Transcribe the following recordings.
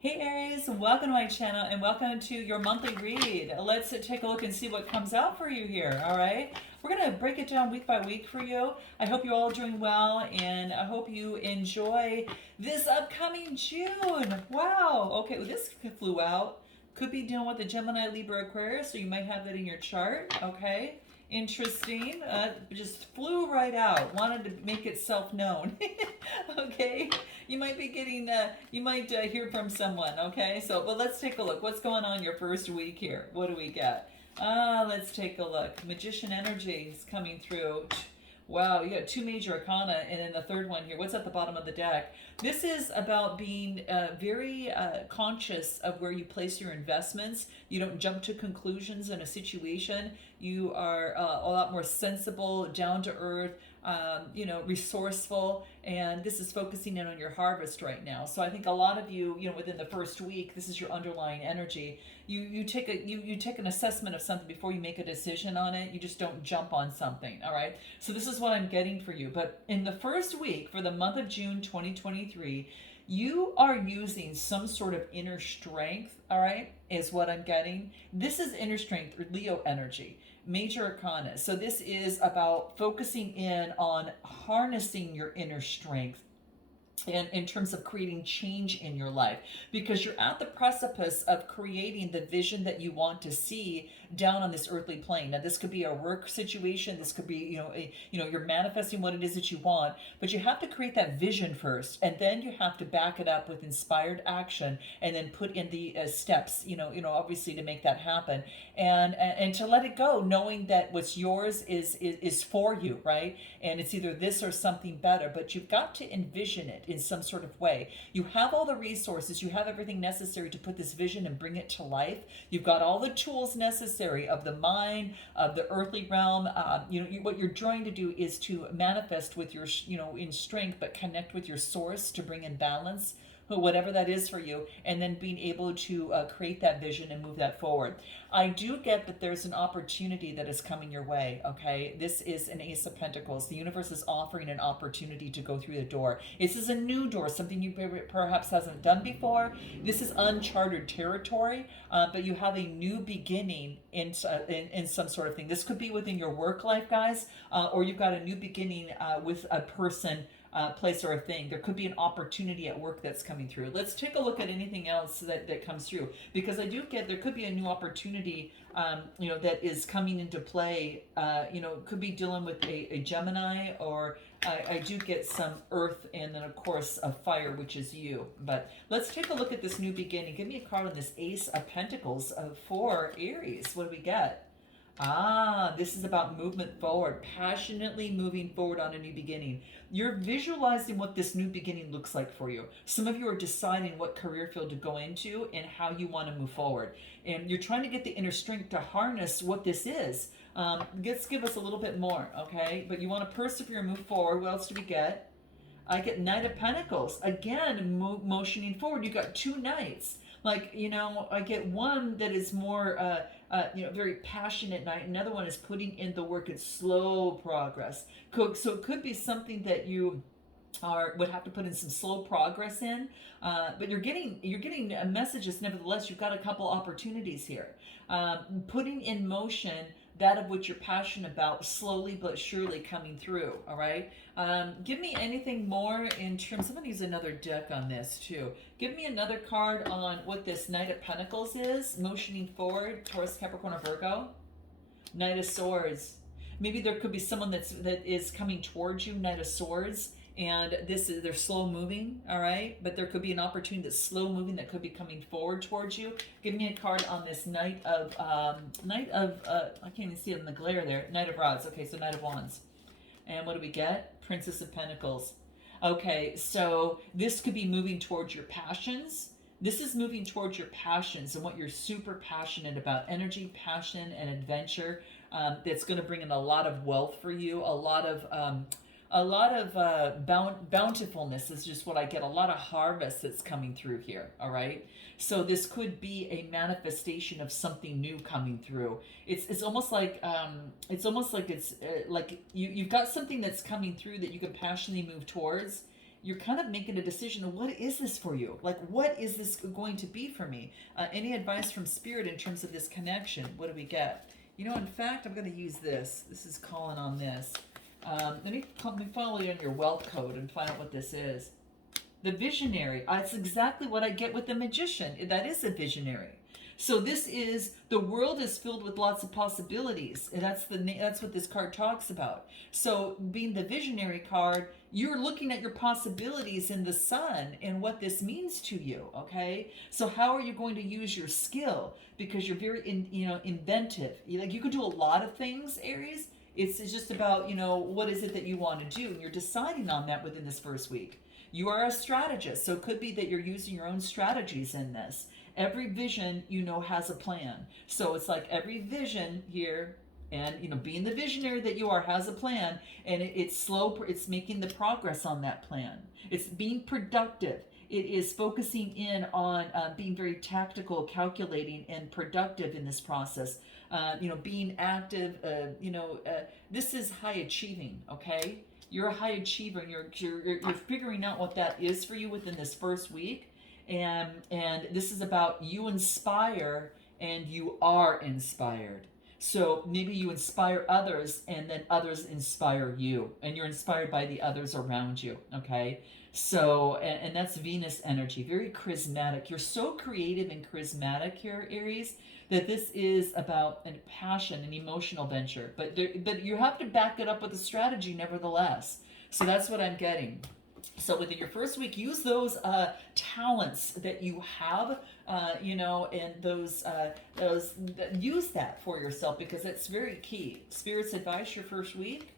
Hey Aries, welcome to my channel and welcome to your monthly read. Let's take a look and see what comes out for you here, all right? We're going to break it down week by week for you. I hope you're all doing well and I hope you enjoy this upcoming June. Wow, okay, well, this flew out. Could be dealing with the Gemini, Libra, Aquarius, so you might have that in your chart, okay? Interesting. Just flew right out. Wanted to make itself known. Okay, you might be getting. You might hear from someone. Okay, so but let's take a look. What's going on your first week here? What do we got? Let's take a look. Magician energy is coming through. Wow, you got two major arcana, and then the third one here. What's at the bottom of the deck? This is about being very conscious of where you place your investments. You don't jump to conclusions in a situation. You are a lot more sensible, down to earth, resourceful, and this is focusing in on your harvest right now. So I think a lot of you, within the first week, this is your underlying energy. You take an assessment of something before you make a decision on it. You just don't jump on something. All right. So this is what I'm getting for you. But in the first week for the month of June 2023, you are using some sort of inner strength, all right, is what I'm getting. This is inner strength or Leo energy, major arcana. So this is about focusing in on harnessing your inner strength and in terms of creating change in your life, because you're at the precipice of creating the vision that you want to see down on this earthly plane. Now this could be a work situation, this could be you're manifesting what it is that you want, but you have to create that vision first, and then you have to back it up with inspired action, and then put in the steps, obviously, to make that happen, and to let it go, knowing that what's yours is for you, right? And it's either this or something better, but you've got to envision it in some sort of way. You have all the resources, you have everything necessary to put this vision and bring it to life. You've got all the tools necessary of the mind, of the earthly realm. What you're trying to do is to manifest with your, in strength, but connect with your source to bring in balance, whatever that is for you, and then being able to create that vision and move that forward. I do get that there's an opportunity that is coming your way, okay? This is an Ace of Pentacles. The universe is offering an opportunity to go through the door. This is a new door, something you perhaps hasn't done before. This is uncharted territory, but you have a new beginning in some sort of thing. This could be within your work life, guys, or you've got a new beginning with a person, place, or a thing. There could be an opportunity at work that's coming through. Let's take a look at anything else that comes through, because I do get there could be a new opportunity, that is coming into play. Could be dealing with a Gemini, or I do get some earth, and then of course a fire, which is you. But let's take a look at this new beginning. Give me a card on this Ace of Pentacles for Aries. What do we get? This is about movement forward, passionately moving forward on a new beginning. You're visualizing what this new beginning looks like for you. Some of you are deciding what career field to go into and how you want to move forward. And you're trying to get the inner strength to harness what this is. Let's give us a little bit more, okay? But you want to persevere and move forward. What else do we get? I get Knight of Pentacles. Again, motioning forward. You got two knights. I get one that is more, very passionate knight. Another one is putting in the work. It's slow progress. So it could be something that you would have to put in some slow progress in, but you're getting messages. Nevertheless, you've got a couple opportunities here, putting in motion that of which you're passionate about, slowly but surely coming through. All right. Give me anything more in terms. I'm going to use another deck on this too. Give me another card on what this Knight of Pentacles is. Motioning forward, Taurus, Capricorn, or Virgo. Knight of Swords. Maybe there could be someone that is coming towards you, Knight of Swords, and they're slow moving, all right? But there could be an opportunity that's slow moving that could be coming forward towards you. Give me a card on this Knight of I can't even see it in the glare there. Knight of Rods. Okay, so Knight of Wands. And what do we get? Princess of Pentacles. Okay, so this could be moving towards your passions. This is moving towards your passions and what you're super passionate about. Energy, passion, and adventure. That's going to bring in a lot of wealth for you. A lot of bountifulness is just what I get. A lot of harvest that's coming through here. All right. So this could be a manifestation of something new coming through. It's almost like like you've got something that's coming through that you can passionately move towards, you're kind of making a decision of what is this for you? Like, what is this going to be for me? Any advice from Spirit in terms of this connection? What do we get? You know, in fact, I'm going to use this. This is calling on this. Let me follow you on your wealth code and find out what this is. The visionary. It's exactly what I get with the magician. That is a visionary. So this is, the world is filled with lots of possibilities. And that's what this card talks about. So being the visionary card, you're looking at your possibilities in the sun and what this means to you, okay? So how are you going to use your skill? Because you're very inventive. You can do a lot of things, Aries. It's just about, what is it that you want to do? And you're deciding on that within this first week. You are a strategist, so it could be that you're using your own strategies in this. Every vision, has a plan. So it's like every vision here, and being the visionary that you are, has a plan, and it's slow. It's making the progress on that plan. It's being productive. It is focusing in on being very tactical, calculating, and productive in this process. Being active. This is high achieving. Okay, you're a high achiever. And you're figuring out what that is for you within this first week. And this is about you inspire and you are inspired. So maybe you inspire others and then others inspire you and you're inspired by the others around you. Okay. So, and that's Venus energy, very charismatic. You're so creative and charismatic here, Aries, that this is about a passion, an emotional venture, but you have to back it up with a strategy nevertheless. So that's what I'm getting. So within your first week, use those talents that you have, and those use that for yourself, because it's very key. Spirit's advice your first week,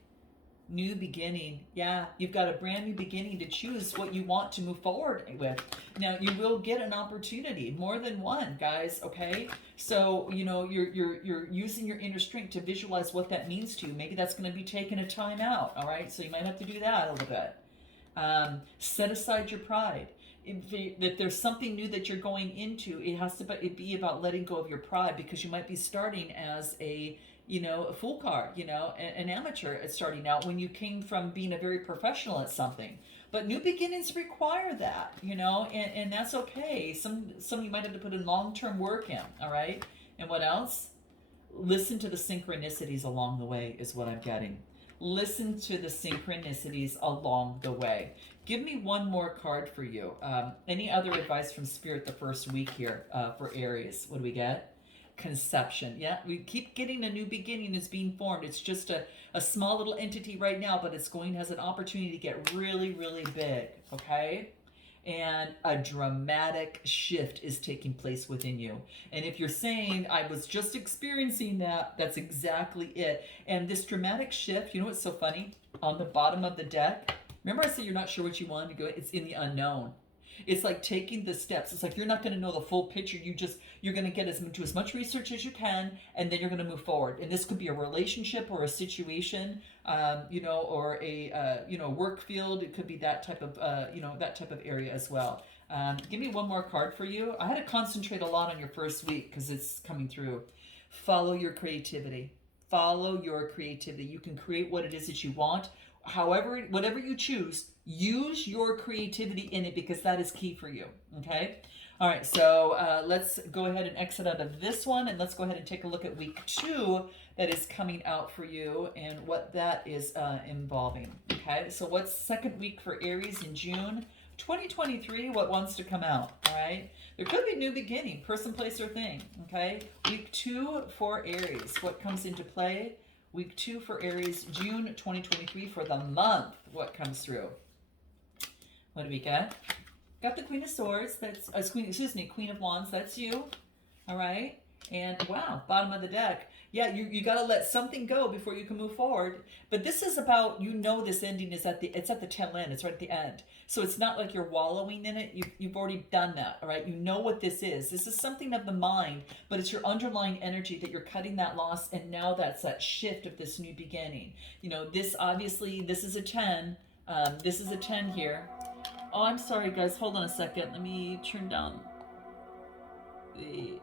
new beginning. Yeah, you've got a brand new beginning to choose what you want to move forward with. Now you will get an opportunity, more than one, guys. Okay, so you're using your inner strength to visualize what that means to you. Maybe that's going to be taking a time out. All right, so you might have to do that a little bit. Set aside your pride. If there's something new that you're going into, it has to be about letting go of your pride, because you might be starting as a fool card, an amateur at starting out when you came from being a very professional at something. But new beginnings require that, and that's okay. Some you might have to put in long-term work in, all right? And what else? Listen to the synchronicities along the way is what I'm getting. Listen to the synchronicities along the way. Give me one more card for you. Any other advice from Spirit the first week here for Aries? What do we get? Conception. Yeah, we keep getting a new beginning is being formed. It's just a small little entity right now, but it's has an opportunity to get really, really big. Okay? And a dramatic shift is taking place within you. And if you're saying, I was just experiencing that, that's exactly it. And this dramatic shift, you know what's so funny? On the bottom of the deck, remember I said you're not sure what you want to go? It's in the unknown. It's like taking the steps. It's like you're not going to know the full picture. You're going to get as much research as you can, and then you're going to move forward. And this could be a relationship or a situation, or a work field. It could be that type of that type of area as well. Give me one more card for you. I had to concentrate a lot on your first week because it's coming through. Follow your creativity. Follow your creativity. You can create what it is that you want. However, whatever you choose, use your creativity in it, because that is key for you. Okay? All right, so let's go ahead and exit out of this one, and let's go ahead and take a look at week 2 that is coming out for you and what that is involving. Okay, so what's second week for Aries in June 2023? What wants to come out? All right, there could be a new beginning, person, place, or thing. Okay, week 2 for Aries. What comes into play? Week 2 for Aries, June 2023 for the month. What comes through? What do we get? Got the Queen of Swords. That's Queen of Wands. That's you. All right. And wow, bottom of the deck. Yeah, you got to let something go before you can move forward. But this is about, this ending is at the tail end. It's right at the end. So it's not like you're wallowing in it. You've already done that. All right. You know what this is. This is something of the mind, but it's your underlying energy that you're cutting that loss. And now that's that shift of this new beginning. This is a 10. This is a 10 here. Oh, I'm sorry, guys. Hold on a second. Let me turn down the...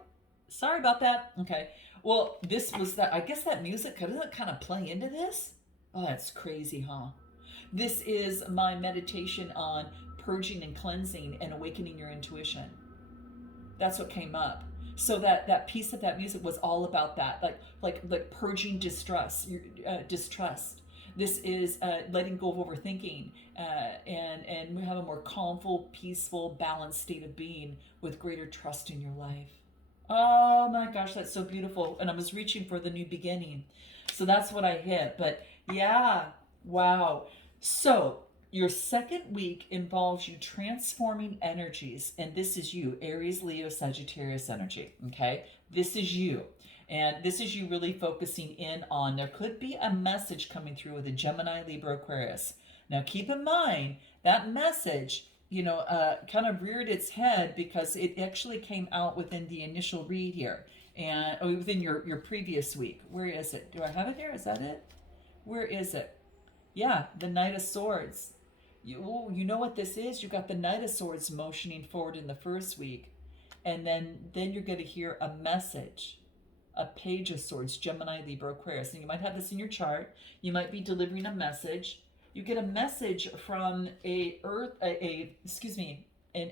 Sorry about that. Okay. Well, this was that. I guess that music, doesn't it kind of play into this? Oh, that's crazy, huh? This is my meditation on purging and cleansing and awakening your intuition. That's what came up. So that piece of that music was all about that, like purging distrust. This is letting go of overthinking, and we have a more calmful, peaceful, balanced state of being with greater trust in your life. Oh my gosh, that's so beautiful. And I was reaching for the new beginning. So that's what I hit. But yeah, wow. So your second week involves you transforming energies. And this is you, Aries, Leo, Sagittarius energy. Okay. This is you. And this is you really focusing in on, there could be a message coming through with a Gemini, Libra, Aquarius. Now keep in mind that message, kind of reared its head because it actually came out within the initial read here and within your previous week. Where is it? Do I have it here? Is that it? Where is it? Yeah, the Knight of Swords. You know what this is? You got the Knight of Swords motioning forward in the first week, and then you're going to hear a message. A Page of Swords, Gemini, Libra, Aquarius. And you might have this in your chart. You might be delivering a message. You get a message from an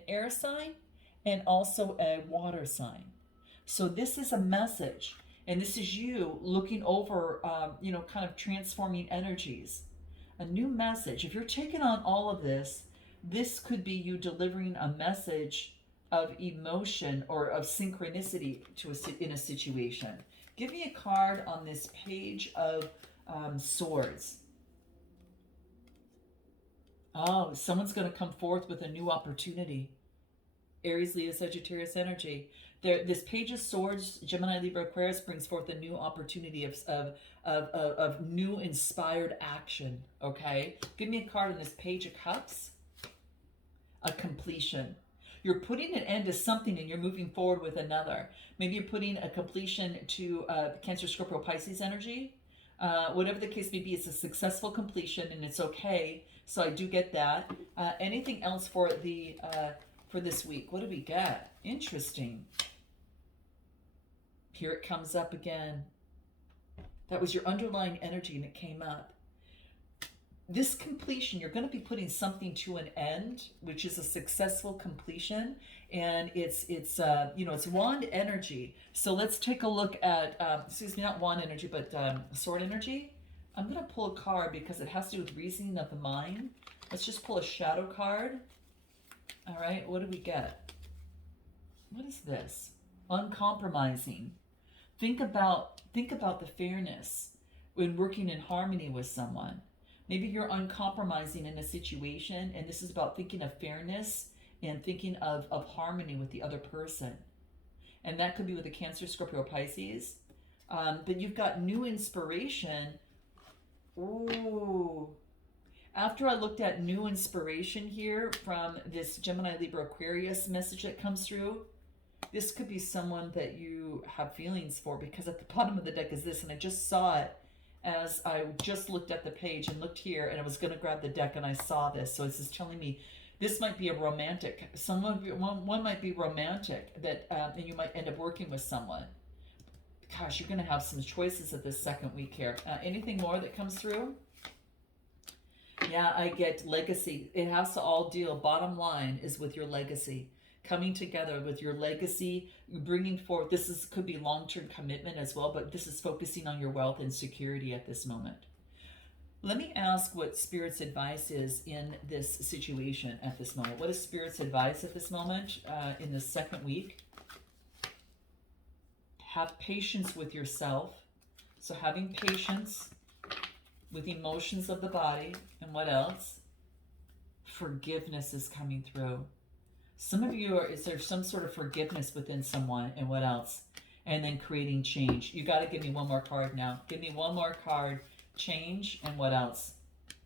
air sign and also a water sign. So this is a message, and this is you looking over, kind of transforming energies. A new message. If you're taking on all of this, this could be you delivering a message of emotion or of synchronicity in a situation. Give me a card on this Page of Swords. Oh, someone's going to come forth with a new opportunity. Aries, Leo, Sagittarius energy. This Page of Swords, Gemini, Libra, Aquarius, brings forth a new opportunity of new inspired action. Okay? Give me a card on this Page of Cups. A completion. You're putting an end to something and you're moving forward with another. Maybe you're putting a completion to Cancer, Scorpio, Pisces energy. Whatever the case may be, it's a successful completion and it's okay. So I do get that. Anything else for this week? What do we get? Interesting. Here it comes up again. That was your underlying energy and it came up. This completion, you're going to be putting something to an end, which is a successful completion, and it's wand energy. So let's take a look at not wand energy, but sword energy. I'm going to pull a card because it has to do with reasoning of the mind. Let's just pull a shadow card. All right, what do we get? What is this? Uncompromising. Think about the fairness when working in harmony with someone. Maybe you're uncompromising in a situation, and this is about thinking of fairness and thinking of harmony with the other person. And that could be with a Cancer, Scorpio, Pisces. But you've got new inspiration. Ooh. After I looked at new inspiration here from this Gemini, Libra, Aquarius message that comes through, this could be someone that you have feelings for, because at the bottom of the deck is this, and I just saw it as I just looked at the page and looked here, and I was going to grab the deck and I saw this. So this is telling me this might be a romantic. One might be romantic, that and you might end up working with someone. Gosh, you're going to have some choices at this second week here. Anything more that comes through? Yeah, I get legacy. It has to all deal, bottom line, is with your legacy. Coming together with your legacy, bringing forth, could be long-term commitment as well, but this is focusing on your wealth and security at this moment. Let me ask what Spirit's advice is in this situation at this moment. What is Spirit's advice at this moment in the second week? Have patience with yourself. So having patience with emotions of the body. And what else? Forgiveness is coming through. Some of you is there some sort of forgiveness within someone, and what else? And then creating change. You got to give me one more card now. Give me one more card. Change, and what else?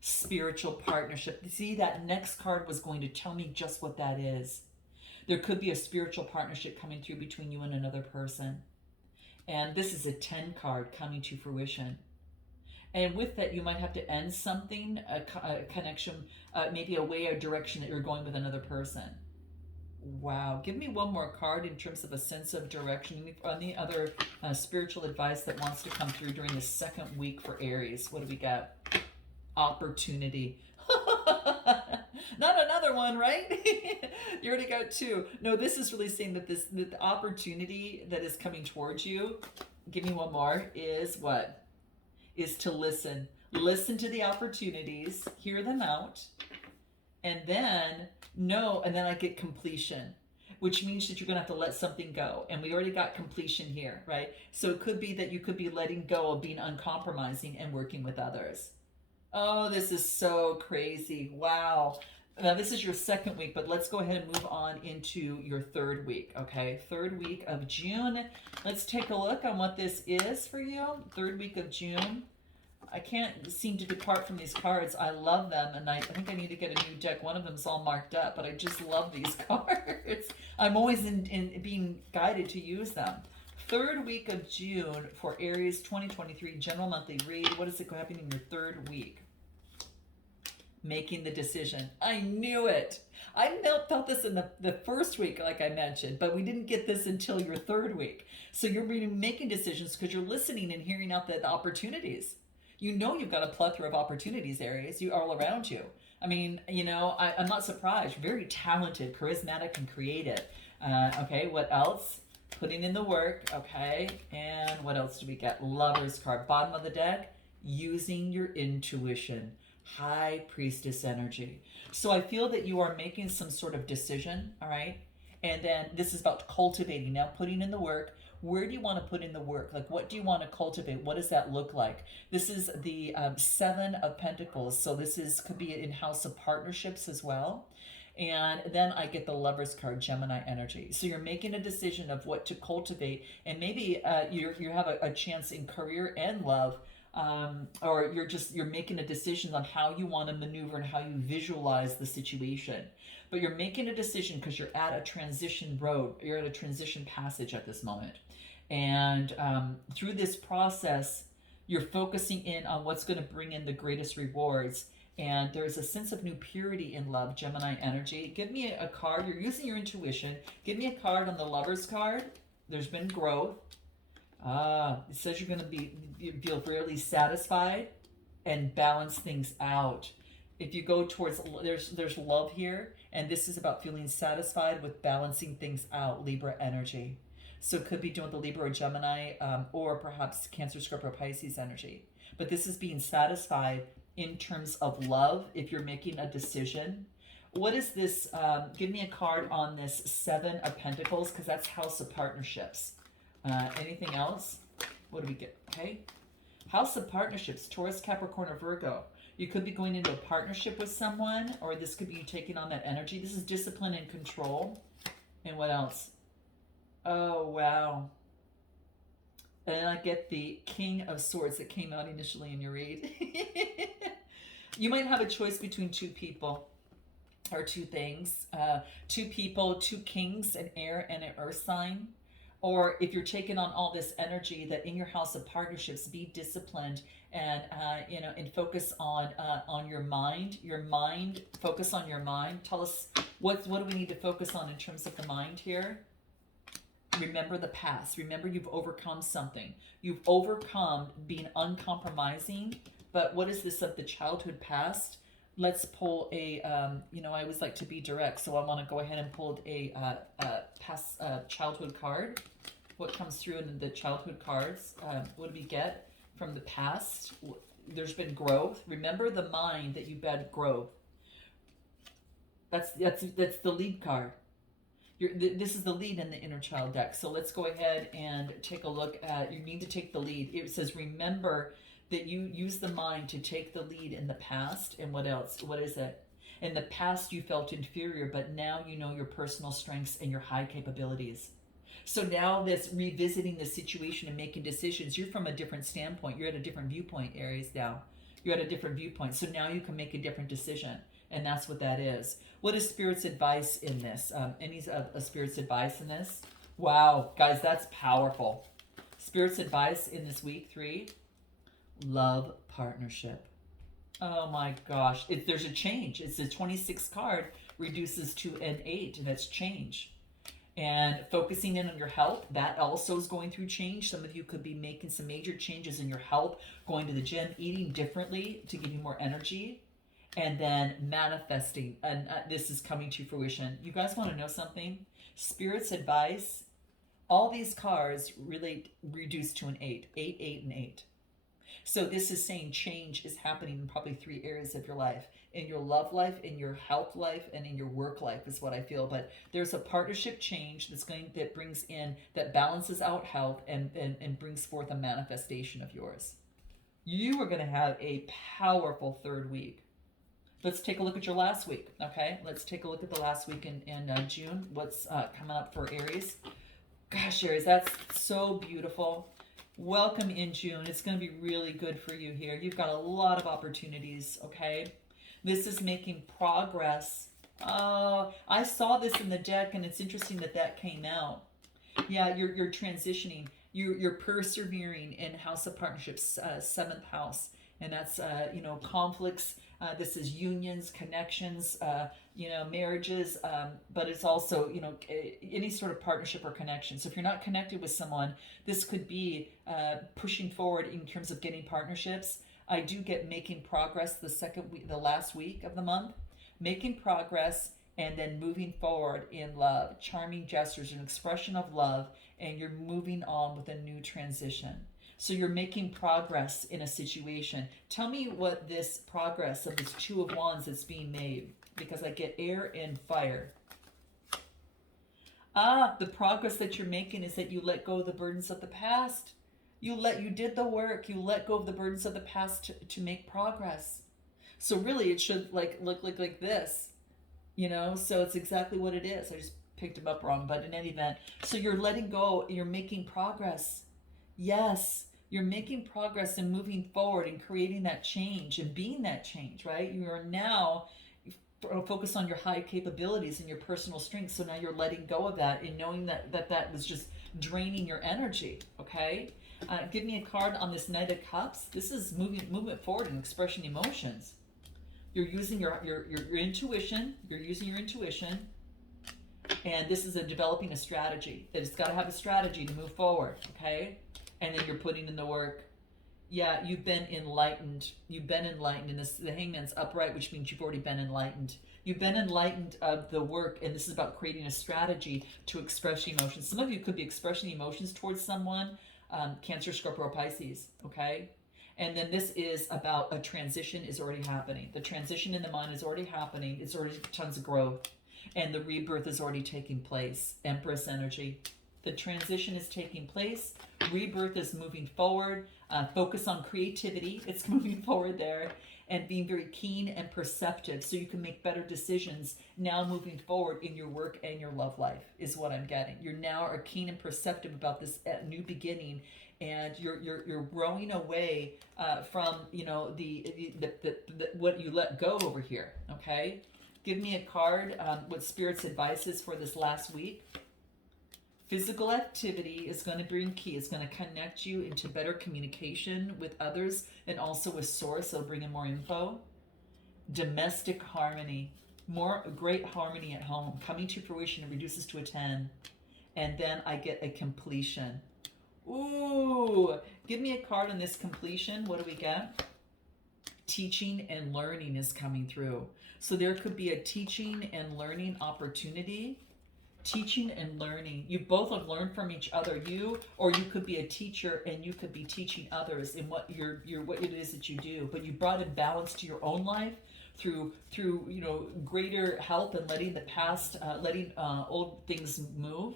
Spiritual partnership. See, that next card was going to tell me just what that is. There could be a spiritual partnership coming through between you and another person. And this is a 10 card coming to fruition. And with that, you might have to end something, a connection, maybe a way or direction that you're going with another person. Wow. Give me one more card in terms of a sense of direction. Any other spiritual advice that wants to come through during the second week for Aries? What do we got? Opportunity. Not another one, right? You already got two. No, this is really saying that that the opportunity that is coming towards you, give me one more, is what? Is to listen. Listen to the opportunities, hear them out, and then know, and then I get completion, which means that you're going to have to let something go. And we already got completion here, right? So it could be that you could be letting go of being uncompromising and working with others. Oh, this is so crazy. Wow. Now, this is your second week, but let's go ahead and move on into your third week, okay? Third week of June. Let's take a look on what this is for you. Third week of June. I can't seem to depart from these cards. I love them, and I think I need to get a new deck. One of them's all marked up, but I just love these cards. I'm always in being guided to use them. Third week of June for Aries 2023 general monthly read. What is it happening in your third week? Making the decision. I knew it. I felt this in the first week, like I mentioned, but we didn't get this until your third week. So you're really making decisions because you're listening and hearing out the opportunities. You know you've got a plethora of opportunities, Aries, all around you. I mean, I'm not surprised. You're very talented, charismatic, and creative. Okay, what else? Putting in the work, okay? And what else do we get? Lover's card, bottom of the deck, using your intuition. High Priestess energy. So I feel that you are making some sort of decision, all right? And then this is about cultivating, now putting in the work. Where do you want to put in the work? Like, what do you want to cultivate? What does that look like? This is the Seven of Pentacles. So this could be in House of Partnerships as well. And then I get the Lover's card, Gemini energy. So you're making a decision of what to cultivate, and maybe you have a chance in career and love, or you're making a decision on how you want to maneuver and how you visualize the situation. But you're making a decision because you're at a transition road. You're at a transition passage at this moment. And through this process, you're focusing in on what's going to bring in the greatest rewards. And there's a sense of new purity in love, Gemini energy. Give me a card. You're using your intuition. Give me a card on the Lover's card. There's been growth. It says you're going to feel really satisfied and balance things out. If you go towards, there's love here, and this is about feeling satisfied with balancing things out, Libra energy. So it could be doing the Libra or Gemini, or perhaps Cancer, Scorpio, Pisces energy. But this is being satisfied in terms of love if you're making a decision. What is this? Give me a card on this Seven of Pentacles, because that's House of Partnerships. Anything else? What do we get? Okay. House of Partnerships, Taurus, Capricorn, or Virgo. You could be going into a partnership with someone, or this could be you taking on that energy. This is discipline and control. And what else? Oh, wow. And I get the King of Swords that came out initially in your read. You might have a choice between two people or two things. Two people, two kings, an air and an earth sign. Or if you're taking on all this energy, that in your House of Partnerships, be disciplined and and focus on your mind. Your mind, focus on your mind. Tell us what do we need to focus on in terms of the mind here? Remember the past. Remember you've overcome something. You've overcome being uncompromising. But what is this of the childhood past? Let's pull a, I always like to be direct, so I want to go ahead and pull a past childhood card. What comes through in the childhood cards? What do we get from the past? There's been growth. Remember the mind that you've had growth. That's the lead card. This is the lead in the inner child deck. So let's go ahead and take a look at, you need to take the lead. It says, remember that you use the mind to take the lead in the past. And what else? What is it? In the past, you felt inferior, but now you know your personal strengths and your high capabilities. So now this revisiting the situation and making decisions, you're from a different standpoint. You're at a different viewpoint, Aries, now. You're at a different viewpoint. So now you can make a different decision. And that's what that is. What is Spirit's advice in this? Any Spirit's advice in this? Wow, guys, that's powerful. Spirit's advice in this week 3. Love partnership. Oh my gosh. There's a change. It's a 26 card reduces to an 8, and that's change. And focusing in on your health, that also is going through change. Some of you could be making some major changes in your health, going to the gym, eating differently to give you more energy. and then manifesting. And this is coming to fruition. You guys want to know something? Spirit's advice, all these cards relate reduced to an 8, 8, 8, and 8. So this is saying change is happening in probably 3 areas of your life. In your love life, in your health life, and in your work life is what I feel. But there's a partnership change that brings in, that balances out health and brings forth a manifestation of yours. You are going to have a powerful third week. Let's take a look at your last week, okay? Let's take a look at the last week in June. What's coming up for Aries? Gosh, Aries, that's so beautiful. Welcome in June. It's going to be really good for you here. You've got a lot of opportunities, okay? This is making progress. I saw this in the deck, and it's interesting that came out. Yeah, you're transitioning. You're persevering in House of Partnerships, 7th house, and that's conflicts. This is unions, connections, marriages, but it's also any sort of partnership or connection. So if you're not connected with someone, this could be pushing forward in terms of getting partnerships. I do get making progress the last week of the month, making progress, and then moving forward in love. Charming gestures, an expression of love, and you're moving on with a new transition. So you're making progress in a situation. Tell me what this progress of this 2 of Wands that's being made, because I get air and fire. The progress that you're making is that you let go of the burdens of the past. You did the work. You let go of the burdens of the past to make progress. So really, it should look like this, So it's exactly what it is. I just picked them up wrong, but in any event, so you're letting go. You're making progress. Yes, you're making progress and moving forward and creating that change and being that change, right? You are now focused on your high capabilities and your personal strengths. So now you're letting go of that and knowing that was just draining your energy. Okay. Give me a card on this Knight of Cups. This is movement forward and expressing emotions. You're using your intuition. You're using your intuition, and this is developing a strategy. That it's got to have a strategy to move forward. Okay, and then you're putting in the work. Yeah, you've been enlightened. You've been enlightened, and the Hangman's upright, which means you've already been enlightened. You've been enlightened of the work, and this is about creating a strategy to express emotions. Some of you could be expressing emotions towards someone. Cancer, Scorpio, or Pisces, okay? And then this is about a transition is already happening. The transition in the mind is already happening. It's already tons of growth. And the rebirth is already taking place. Empress energy. The transition is taking place. Rebirth is moving forward. Focus on creativity. It's moving forward there. And being very keen and perceptive so you can make better decisions now moving forward in your work and your love life is what I'm getting. You're now are keen and perceptive about this new beginning, and you're growing away from the what you let go over here. Okay, give me a card. What Spirit's advice is for this last week. Physical activity is going to bring key. It's going to connect you into better communication with others and also with Source. It'll bring in more info. Domestic harmony. More great harmony at home. Coming to fruition. It reduces to a 10. And then I get a completion. Ooh. Give me a card on this completion. What do we get? Teaching and learning is coming through. So there could be a teaching and learning opportunity. Teaching and learning. You both have learned from each other. You could be a teacher and you could be teaching others in what what it is that you do. But you brought in balance to your own life through greater help and letting the past, letting old things move.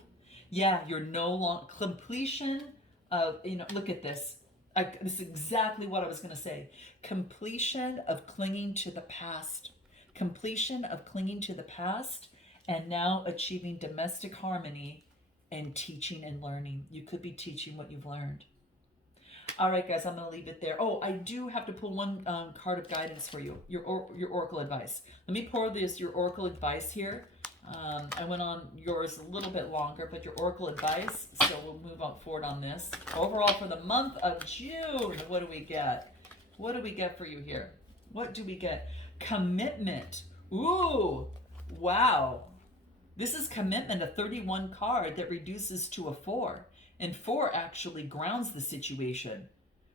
Yeah, you're no longer completion of look at this. This is exactly what I was going to say. Completion of clinging to the past. Completion of clinging to the past. And now achieving domestic harmony and teaching and learning. You could be teaching what you've learned. All right, guys, I'm going to leave it there. Oh, I do have to pull one card of guidance for you, your oracle advice. Let me pour your oracle advice here. I went on yours a little bit longer, but your oracle advice, so we'll move on forward on this. Overall, for the month of June, what do we get? What do we get for you here? What do we get? Commitment. Ooh, wow. This is Commitment, a 31 card that reduces to a 4. And 4 actually grounds the situation.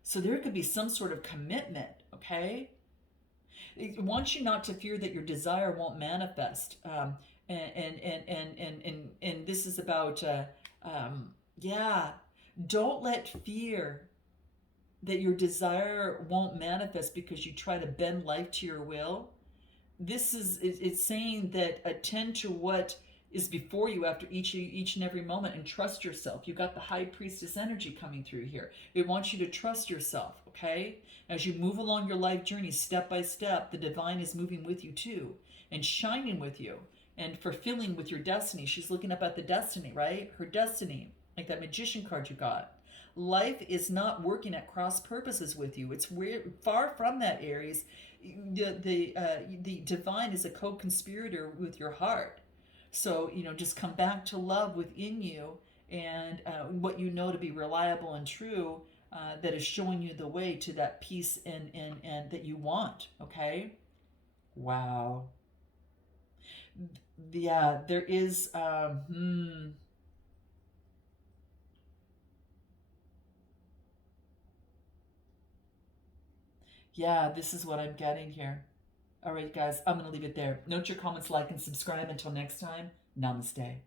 So there could be some sort of commitment, okay? It wants you not to fear that your desire won't manifest. And this is about, yeah, don't let fear that your desire won't manifest because you try to bend life to your will. This is, it's saying that attend to what is before you after each and every moment, and trust yourself. You got the high priestess energy coming through here. It wants you to trust yourself, okay? As you move along your life journey step by step, the divine is moving with you too, and shining with you and fulfilling with your destiny. She's looking up at the destiny, right? Her destiny, like that magician card you got. Life is not working at cross purposes with you. It's far from that, Aries. The divine is a co-conspirator with your heart. So, just come back to love within you, and what you know to be reliable and true, that is showing you the way to that peace and that you want. Okay. Wow. Yeah, there is. Yeah, this is what I'm getting here. All right, guys, I'm going to leave it there. Note your comments, like, and subscribe. Until next time, namaste.